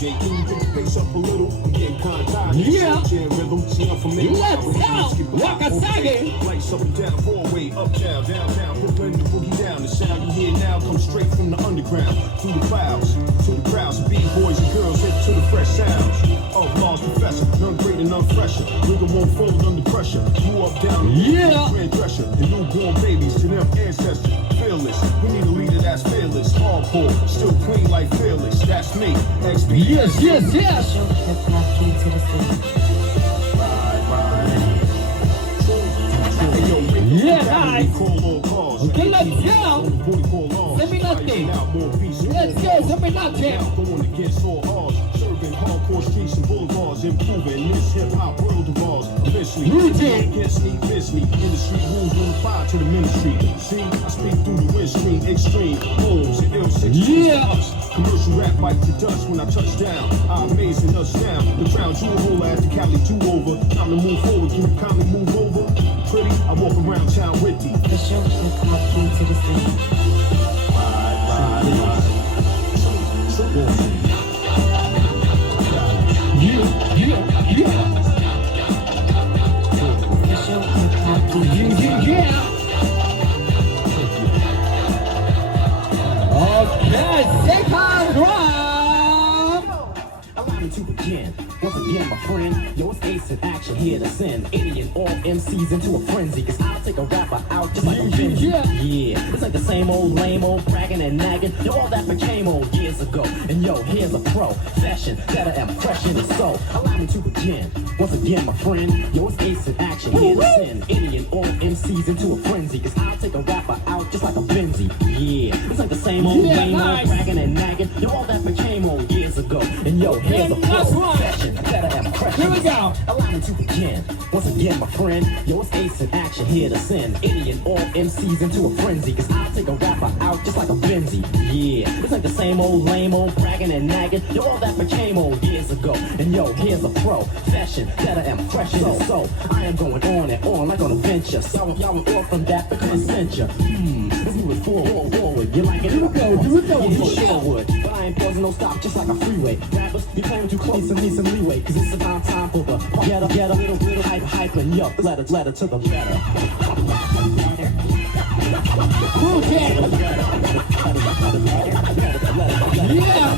DJ, can you pick the pace up a little? I'm getting kinda tired. Yeah. Jam rhythm, see I'm from Let's go. Waka Sagi. Lights up and down, Broadway, uptown, downtown, Brooklyn, the boogie down. The sound you hear now comes straight from the underground, through the clouds, to the crowds of B-boys and girls hip to the fresh sounds of Laws Professor, none greater, none fresher. Nigga won't fold under pressure. Grew up down transgression, and newborn babies to them ancestors. Fearless, we need a leader that's fearless, hardcore, still clean like fearless. That's me, XB. Yes. Yeah, nice. Okay, let's go. Send me nothing. Let's go, send me nothing. Going against all odds, serving hardcore streets and boulevards, improving this hip-hop world of ours. Eventually, against me, miss me. Industry rules don't apply to the ministry. See, I speak through the windscreen, extreme homes and L6. Commercial rap bite to dust when I touch down. I'm amazing us now. The crown jewel holder after Cali 2 over. Time to move forward, can you kindly move over? Pretty, I walk around town with you. The show hip hop came to the scene. The show hip hop came to the scene. Okay, second round. Allow me to begin. Once again, my friend, yo, it's Ace in action here to send any and all MCs into a frenzy. Cause I'll take a rapper out just like a Benji. Yeah, it's like the same old lame old bragging and nagging. Yo, all that became old years ago. And yo, here's a profession that I am fresh in the soul. Allow me to begin. Once again, my friend, yo, it's Ace in action here to send any and all MCs into a frenzy. Cause I'll take a rapper out just like a Benji. Yeah, it's like the same old lame old bragging and nagging. Yo, all that became old years ago. And yo, here's a profession that I am fresh. Here we go. Allow me to begin. Once again, my friend, yo, it's Ace in action here to send any and all MCs into a frenzy. Cause I'll take a rapper out just like a Benzie. Yeah, it's like the same old lame old bragging and nagging. Yo, all that became old years ago. And yo, here's a profession that I am fresh in the soul. I am going on and on like on a venture. So if y'all were off from that because I sent ya. Let's move it forward. You like it? Here we go. Yeah, you sure would. But I ain't pausing no stop just like a freeway. Rappers, you playing too close and need some leeway. Cause it's about time for the get a little hype and yo, letter to the better. Okay. Yeah,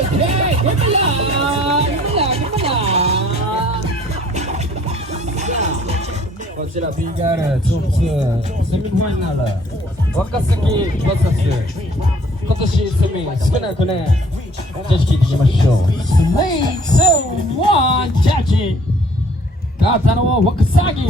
okay, give me love. こちら BGIRL TOP4 セミファイナル若崎 vs 今年セミ少なくねジャッジ聞いていきましょう 3、2、1ジャッジ勝ったのは若崎